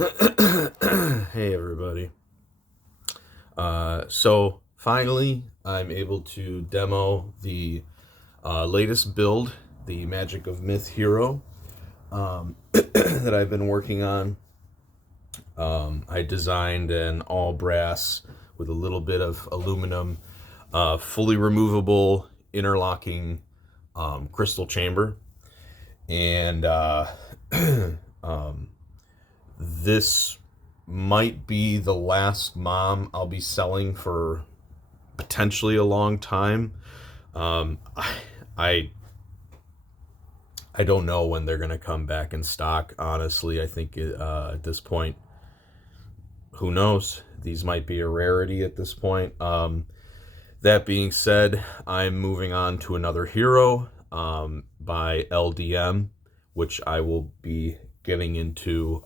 Hey everybody. So finally I'm able to demo the latest build, the Magic of Myth Hero, that I've been working on. I designed an all brass with a little bit of aluminum, fully removable interlocking crystal chamber. And um, this might be the last mom I'll be selling for potentially a long time. Um, I, I I don't know when they're gonna come back in stock. Honestly, I think at this point, who knows? These might be a rarity at this point. That being said, I'm moving on to another hero by LDM, which I will be getting into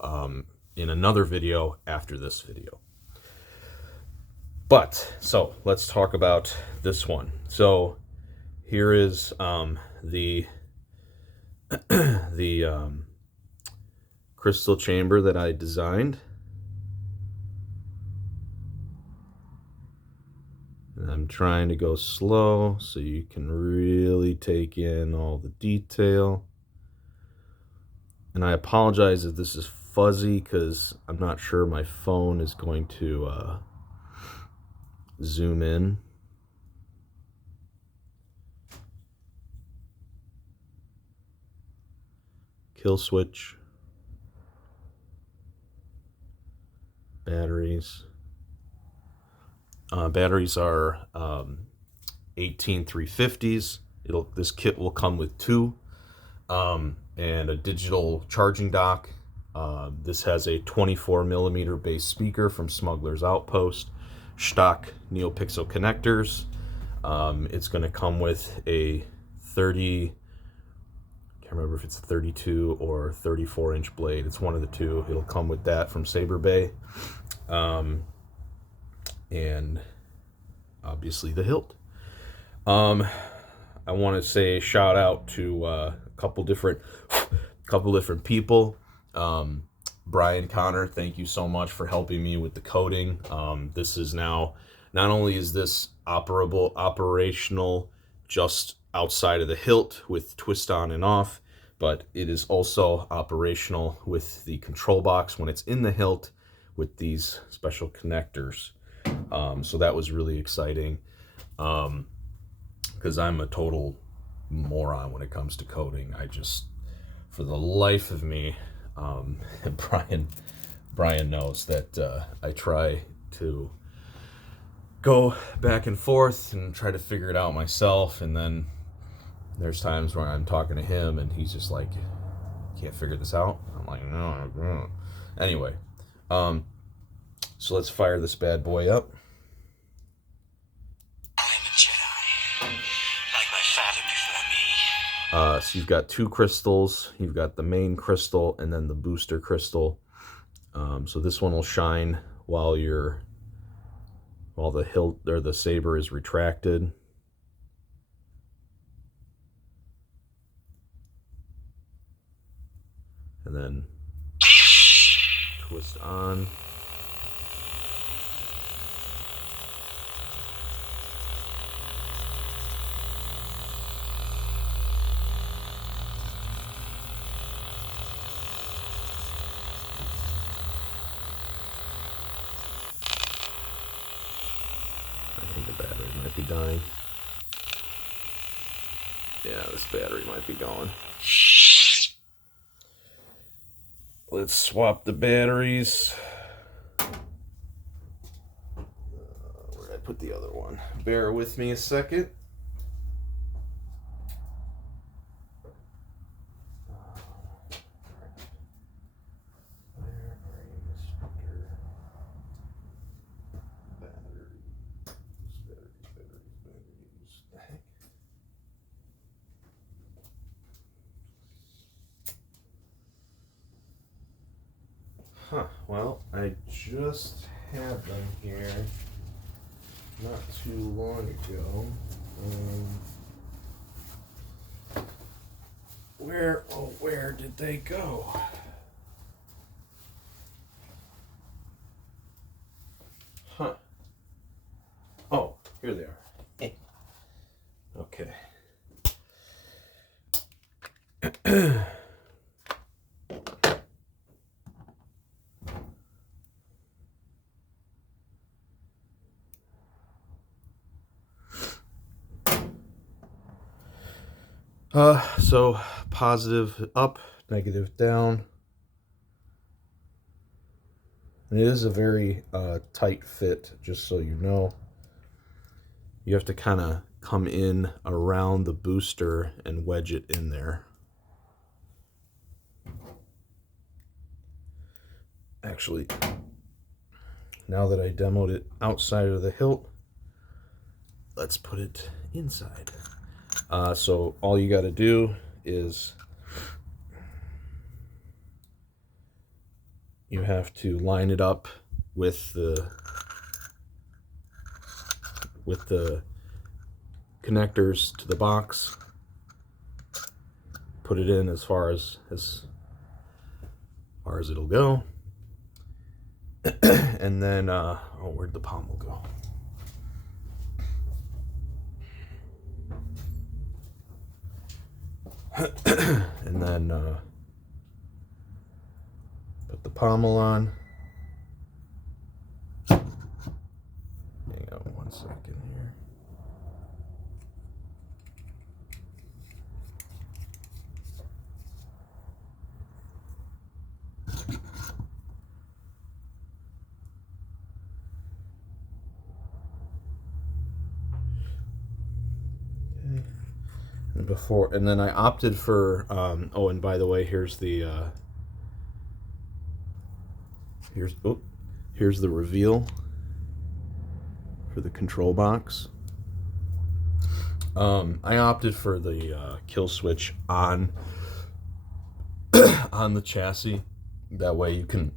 in another video after this video. But so let's talk about this one. So here is the the crystal chamber that I designed. And I'm trying to go slow so you can really take in all the detail. And I apologize if this is fuzzy because I'm not sure my phone is going to zoom in. Kill switch. Batteries. Batteries are 18350s. This kit will come with two, and a digital charging dock. This has a 24mm base speaker from Smuggler's Outpost, stock NeoPixel connectors. It's going to come with a 30, can't remember if it's 32 or 34-inch blade. It's one of the two. It'll come with that from Saber Bay. And obviously the hilt. I want to say shout out to a couple different people. Brian Connor, thank you so much for helping me with the coding. This is now, not only is this operational just outside of the hilt with twist on and off, but it is also operational with the control box when it's in the hilt with these special connectors. So that was really exciting, because I'm a total moron when it comes to coding. I just, for the life of me, Brian knows that I try to go back and forth and try to figure it out myself, and then there's times where I'm talking to him and he's just like, can't figure this out. I'm like, no. Anyway, so let's fire this bad boy up. I'm a Jedi, like my father before me. So you've got two crystals. You've got the main crystal and then the booster crystal. So this one will shine while the hilt or the saber is retracted. And then twist on. I think the battery might be dying. Yeah, this battery might be going. Let's swap the batteries. Where did I put the other one? Bear with me a second. Well, I just had them here not too long ago. Where did they go? Here they are. Hey. Okay. So positive up, negative down. And it is a very tight fit, just so you know. You have to kind of come in around the booster and wedge it in there. Actually, now that I demoed it outside of the hilt, let's put it inside. So all you got to do is you have to line it up with the connectors to the box. Put it in as far as it'll go. And then where'd the pommel go? And then put the pommel on. Hang on 1 second here. And then I opted for oh, and by the way, here's the here's the reveal for the control box. I opted for the kill switch on the chassis. That way you can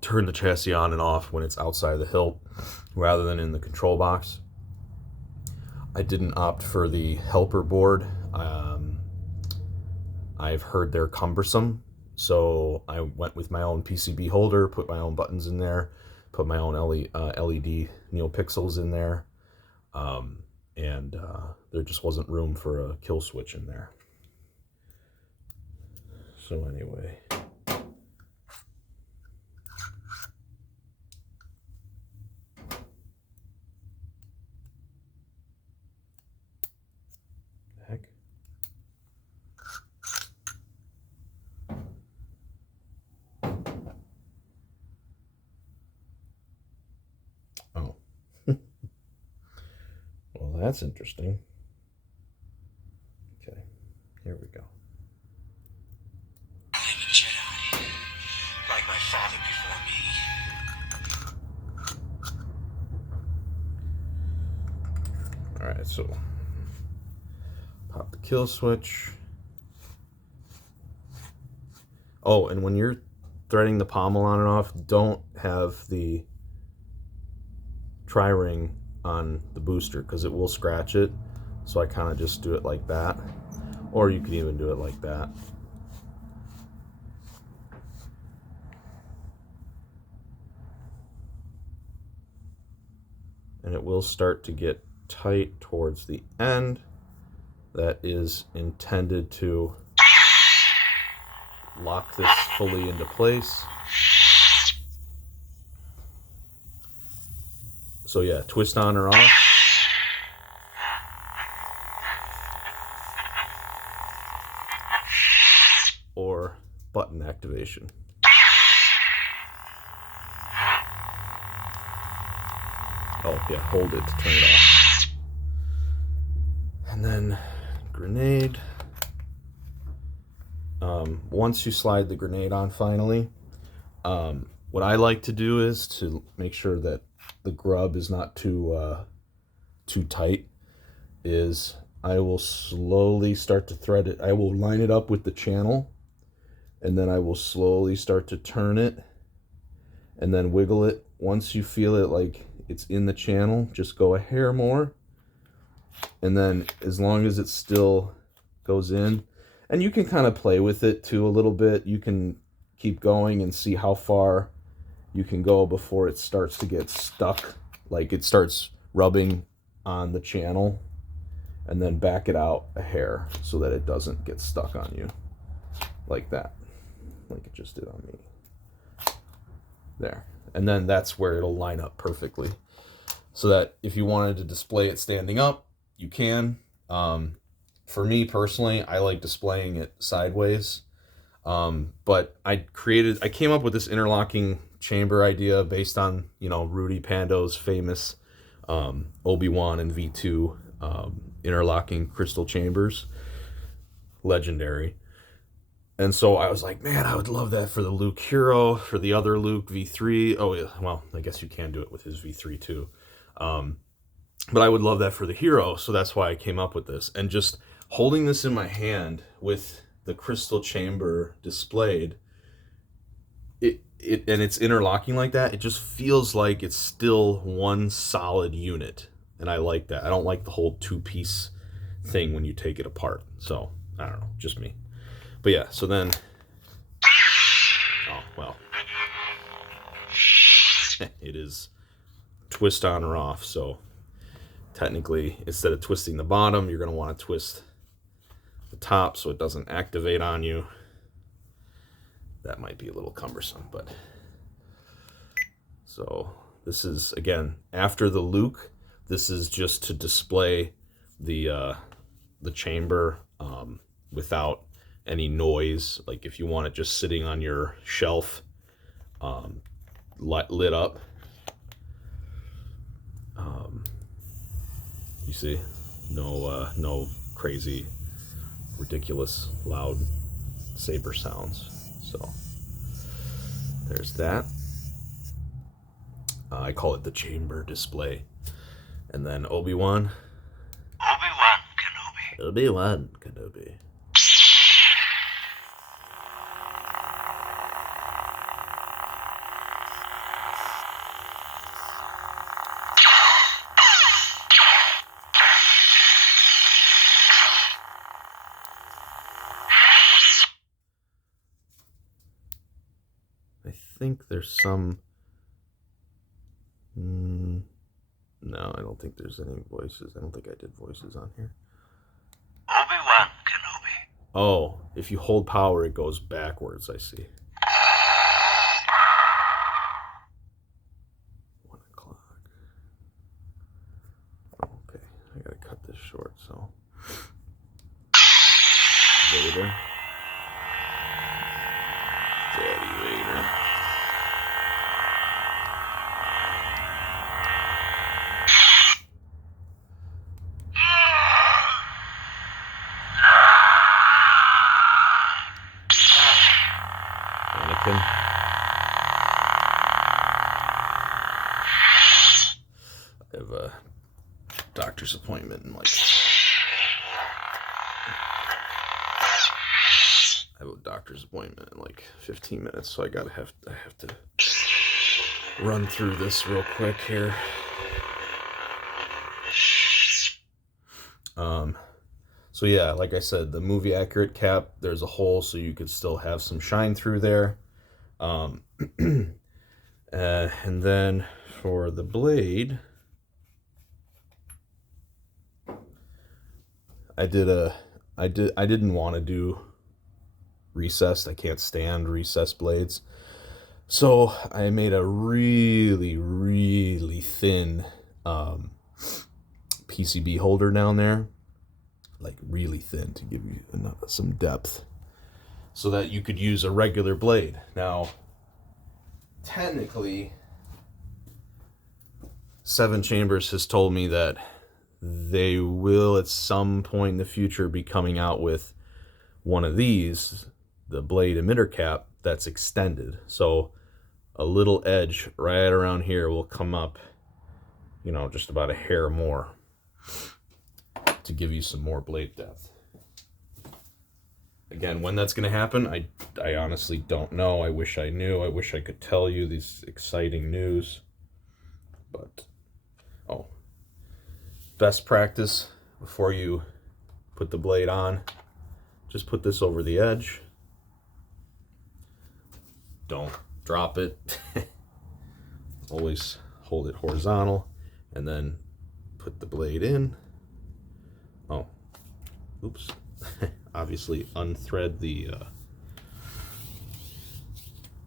turn the chassis on and off when it's outside the hilt rather than in the control box. I didn't opt for the helper board. I've heard they're cumbersome, so I went with my own PCB holder, put my own buttons in there, put my own LED NeoPixels in there, and there just wasn't room for a kill switch in there. So anyway. Heck. Oh. Well, that's interesting. Okay, here we go. I'm a Jedi, like my father before me. Alright, so pop the kill switch. Oh, and when you're threading the pommel on and off, don't have the tri-ring on the booster because it will scratch it. So I kind of just do it like that, or you can even do it like that. And it will start to get tight towards the end. That is intended to lock this fully into place. So yeah, twist on or off. Or button activation. Oh yeah, hold it to turn it off. And then grenade. Once you slide the grenade on finally, what I like to do is to make sure that the grub is not too tight, is I will slowly start to thread it. I will line it up with the channel, and then I will slowly start to turn it and then wiggle it. Once you feel it like it's in the channel, just go a hair more, and then as long as it still goes in, and you can kind of play with it too a little bit. You can keep going and see how far you can go before it starts to get stuck, like it starts rubbing on the channel and then back it out a hair so that it doesn't get stuck on you like that, like it just did on me. There. And then that's where it'll line up perfectly. So that if you wanted to display it standing up, you can. For me personally, I like displaying it sideways. But I came up with this interlocking chamber idea based on, Rudy Pando's famous Obi-Wan and V2 interlocking crystal chambers. Legendary. And so I was like, man, I would love that for the Luke Hero, for the other Luke V3. Oh, yeah, well, I guess you can do it with his V3 too. But I would love that for the Hero, so that's why I came up with this. And just holding this in my hand with the crystal chamber displayed, and it's interlocking like that, it just feels like it's still one solid unit. And I like that. I don't like the whole two-piece thing when you take it apart. So, I don't know, just me. But yeah, so then, oh, well, it is twist on or off. So technically, instead of twisting the bottom, you're going to want to twist the top so it doesn't activate on you. That might be a little cumbersome, but so this is, again, after the Luke. This is just to display the chamber without any noise. Like if you want it just sitting on your shelf, lit up. You see, no crazy, ridiculous, loud saber sounds. So there's that. I call it the chamber display. And then Obi-Wan. Obi-Wan Kenobi. Obi-Wan Kenobi. I think there's some... No, I don't think there's any voices. I don't think I did voices on here. Obi-Wan Kenobi. Oh, if you hold power, it goes backwards, I see. 1 o'clock. Okay, I gotta cut this short, so. Vader. Daddy Vader. Anakin. I have a doctor's appointment in like... I have a doctor's appointment in like 15 minutes, so I have to run through this real quick here. So yeah, like I said, the movie accurate cap, there's a hole so you could still have some shine through there. And then for the blade, I didn't want to do recessed. I can't stand recessed blades. So I made a really, really thin PCB holder down there. Like really thin to give you some depth. So that you could use a regular blade. Now, technically, Seven Chambers has told me that they will at some point in the future be coming out with one of these, the blade emitter cap, that's extended. So a little edge right around here will come up, just about a hair more to give you some more blade depth. Again, when that's going to happen, I honestly don't know. I wish I knew. I wish I could tell you these exciting news. But, best practice before you put the blade on, just put this over the edge. Don't drop it. Always hold it horizontal and then put the blade in. Oh, oops. Obviously unthread the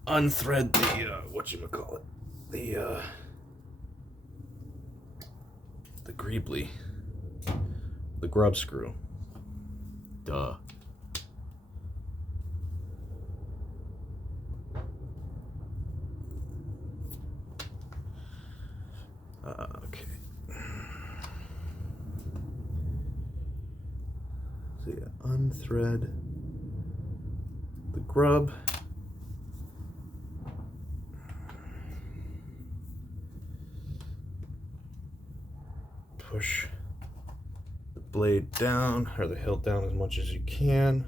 whatchamacallit, the greebly, the grub screw. Duh. Okay. So yeah, unthread the grub. Push the blade down, or the hilt down as much as you can.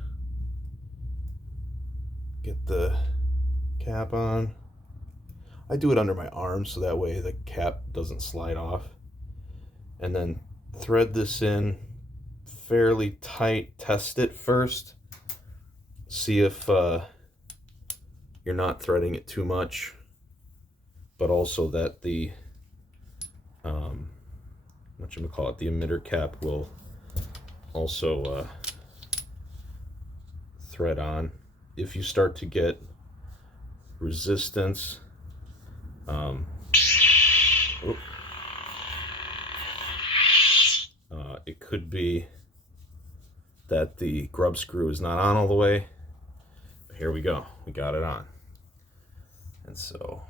Get the cap on. I do it under my arm so that way the cap doesn't slide off. And then thread this in fairly tight. Test it first. See if you're not threading it too much, but also that the the emitter cap will also thread on. If you start to get resistance, it could be that the grub screw is not on all the way. But here we go, we got it on. And so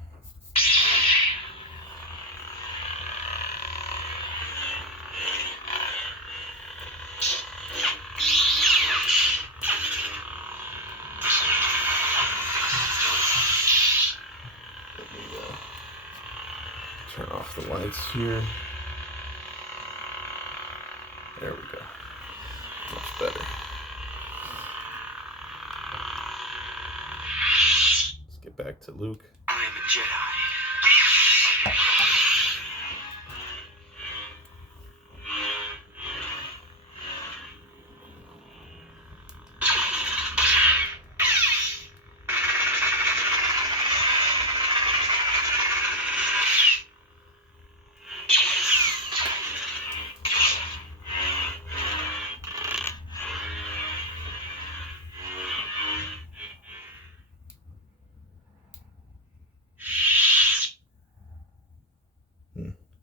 turn off the lights here. There we go. Much better. Let's get back to Luke. I am a Jedi.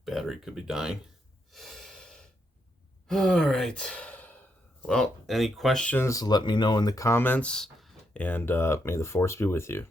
Battery could be dying. All right. Well, any questions, let me know in the comments, and may the Force be with you.